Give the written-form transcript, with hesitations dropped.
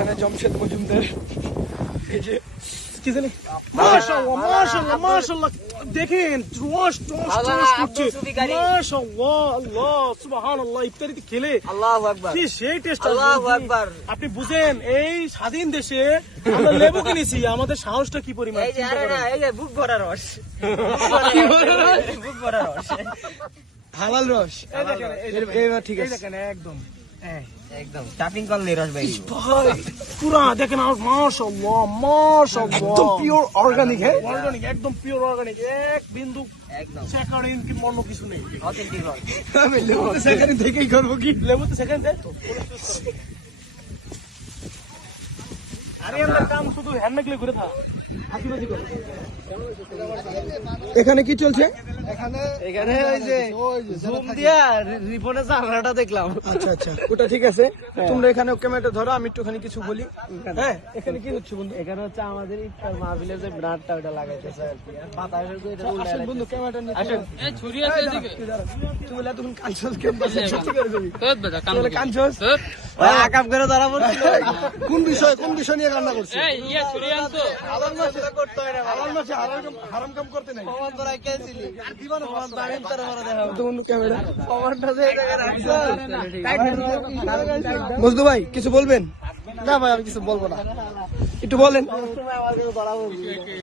এখানে জমশেদ মজুমদার, এই যে কি জানি, মাশাআল্লাহ মাশাআল্লাহ মাশাআল্লাহ, দেখেন রস টস টস করছে, মাশাআল্লাহ, আল্লাহ সুবহানাল্লাহ। ইফতারিতে খেলে আল্লাহু আকবার, কি সেই টেস্ট, আল্লাহু আকবার। আপনি বুঝেন এই স্বাধীন দেশে আমরা লেবু কিনেছি, আমাদের সাহসটা কি পরিমাণ। এই যে আরে না, এই যে বুক ভরা রস, বুক ভরা রস, হালাল রস। এই দেখেন, এইবার ঠিক আছে, দেখেন একদম একদম টাপিং করলে রস বেরিয়ে ভাই পুরা দেখেন, মাশাআল্লাহ মাশাআল্লাহ, একদম পিওর অর্গানিক, হ্যাঁ অর্গানিক, একদম পিওর অর্গানিক, এক বিন্দু একদম স্যাকারিন কি অন্য কিছু নেই। অথেন্টিক রস। আমি লেবুতে স্যাকারিন থেকেই করবো কি, লেবুতে স্যাকারিন দেয় তো। আরে আমরা কাম শুধু হ্যান্ড মেকলে ঘুরে থাক, হাসিবাজি করে। এখানে কি চলছে? এখানে ওই যে জুম দিয়া রিপনের জানালাটা দেখলাম। আচ্ছা আচ্ছা, ওটা ঠিক আছে, তোমরা এখানে ক্যামেরাটা ধরো, আমি একটুখানি কিছু বলি। হ্যাঁ, এখানে কি হচ্ছে বন্ধু? এখানে হচ্ছে আমাদের ইফতার মাহফিলের যে ব্রান্ডটা ওটা লাগাইতেছে আর কি, আর বাতাসের যে এটা উল্টা আসেন বন্ধু, ক্যামেরাটা নিয়ে আসেন। এই ছুরি আছে এদিকে, তুই বলে তখন কানছস কেন, সত্যি করে যাবি তুই কানছস, ওই আকাম করে ধরা পড়ছিল। কোন বিষয় নিয়ে কান্না করছিস? এই ইয়া ছুরি আনতো হালাল মাসে করতে হয় না, হালাল মাসে হারাম কাম করতে নাই। প্রমাণ তোরা কেছিলি, প্রমাণ বাড়ির তোরা বড় দেখা তো বন্ধু ক্যামেরা, প্রমাণটা যে এই জায়গায় রাখছ। মজদু ভাই কিছু বলবেন? না ভাই, আমি কিছু বলবো না। একটু বলেন। সময় আমাদের ধরা পড়বে।